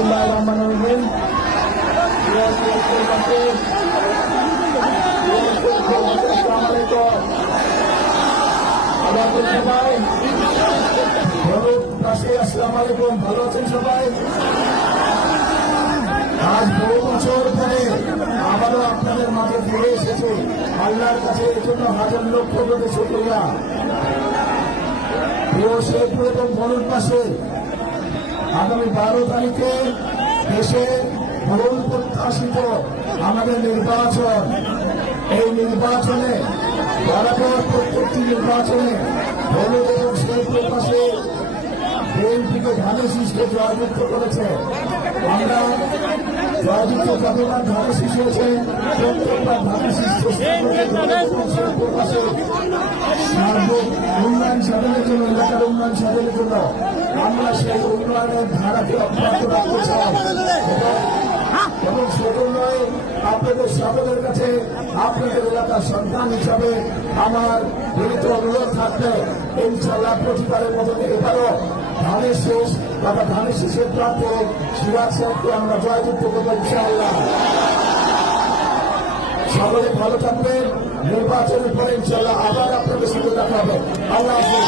বিসমিল্লাহির রহমানির রহিম। আসসালামু আলাইকুম। সবাই আসসালামু আলাইকুম, ভালো আছেন সবাই? আজ বহু বছর পরে আবারও আপনাদের মাঝে ফিরে এসেছি। আল্লাহর কাছে এর জন্য হাজার লক্ষ কোটি শুকরিয়া। প্রিয় শেরপুর এবং বরুণপাশে আগামী 12 তারিখে দেশে বহুল প্রত্যাশিত আমাদের নির্বাচন। এই নির্বাচনে বরাবর প্রত্যেকটি নির্বাচনে হলুদ এবং শেরপুর পাশে বিএনপিকে ধানের শীষকে জয়যুক্ত করেছে। আমরা জয়যুক্ত যতবার ধানের শীষ হয়েছে প্রত্যেকবার ধানের শীষ শেরপুর পাশে সার্বিক উন্নয়ন সাধনের জন্য, এলাকার উন্নয়ন সাধনের জন্য আমরা সেই উন্নয়নের ধারাকে অব্যাহত রাখতে চাই এবং সেজন্যই আপনাদের সকলের কাছে আপনাদের এলাকার সন্তান হিসাবে আমার বিনীত অনুরোধ থাকবে, ইনশাল্লাহ প্রতিবারের মতন এবারও ধানের শীষ তথা ধানের শীষের প্রার্থী সিরাজ সাহেবকে আমরা জয়যুক্ত করবো ইনশাআল্লাহ। সকলে ভালো থাকবেন। নির্বাচনের পরে ইনশাল্লাহ আবার আপনাদের সাথে দেখা হবে। আল্লাহ হাফেজ।